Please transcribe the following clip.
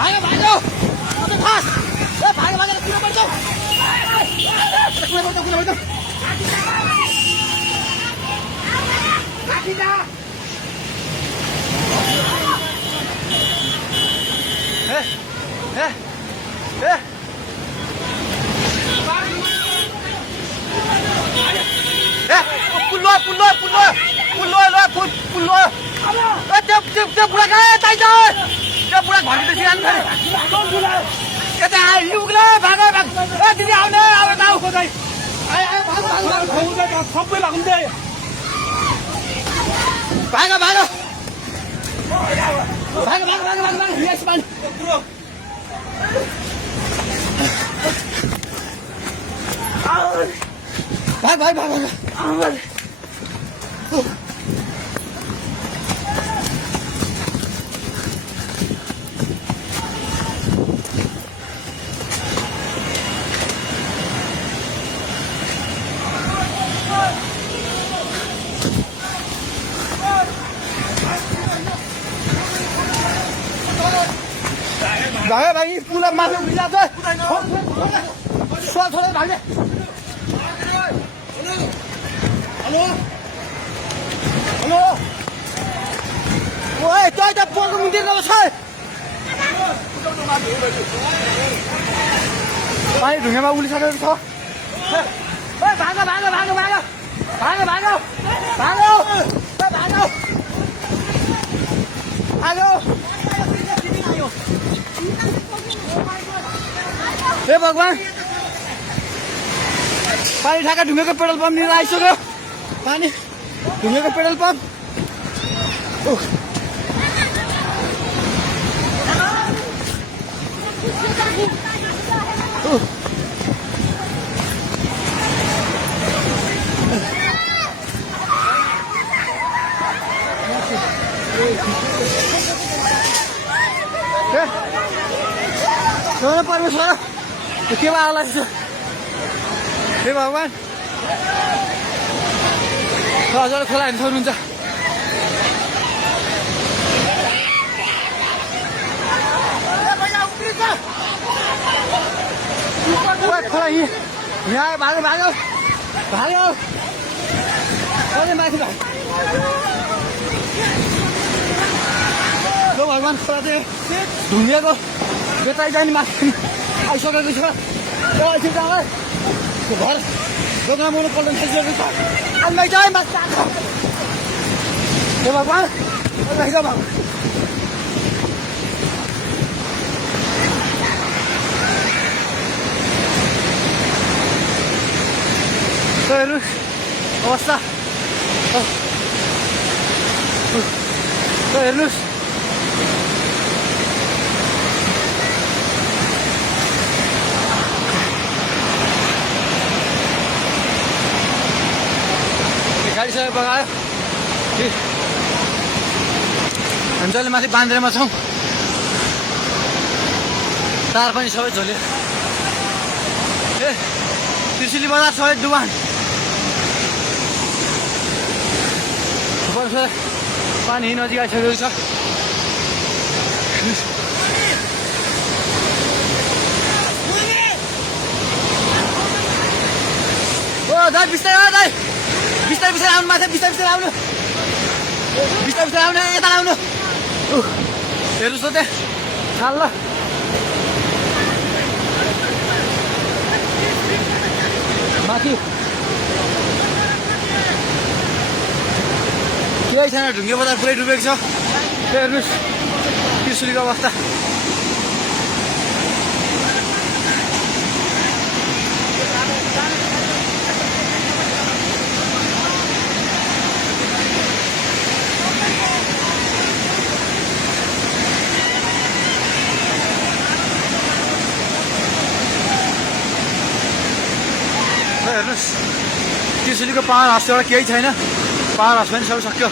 भाग्यो भाग्यो फास ए भाग्यो भागेर किन पर्छौ किन पर्छौ त्यो बुढा कहाँ यतै छ त्यो बुढा घरभित्र सिरान यता आइलुग्ला भाग ए दिदी आउने अब नाउ खोज्दै सबै लाग्दै भाग भाग भाग भाग भाग भाग भाग यस मान भाग भाग भाग भाग भागे भागी पुला माथि उभिला छ छोडे भागे हेलो हेलो ओए तै त पोको मन्दिर न छ पानी ढुङ्गामा उलिसकेको छ ओए भागो भागो भागो भागो भागो भागो भागो भागो भागो हे भगवान पानी ठाका ढुङ्गेको पेट्रोल पम्प लिएर आइसक्यो पानी ढुङ्गेको पेट्रोल पम्प परमेश्वर के आला हे भगवान हजुर खोला हेर्नु सक्नुहुन्छ खोला यहाँ भाग्यो भाग्यो भाग्यो माथि भाग्यो भगवान खोला चाहिँ ढुङ्गेको बेताइ जाने माथि आइसकेको छ एकछिन घर दोकान मलाई पल्टन थालिसकेको छ आन्दै जाए माथि हे भगवान भगवान हेर्नु अवस्था हेर्नुहोस् गाडी सबै बगायो हामी जहिले माथि बान्द्रेमा छौँ तार पनि सबै झोल्यो ए त्रिशुली बजार सबै डुबान पानी नजिक आइसकेको छ ओ दाइ बिस्तारै दाइ बिस्तारै बिस्तारै आउनु माथि बिस्तारै बिस्तारै आउनु बिस्तारै बिस्तारै आउनु यता आउनु हेर्नुहोस् त त्यहाँ खाल ल माथि केही छैन ढुङ्गे बजार पुरै डुबेको छ हेर्नुहोस् त्रिशुलीको अवस्था हेर्नुहोस् त्रिशुलीको पावर हाउस एउटा केही छैन पावर हाउस पनि सबै सक्यो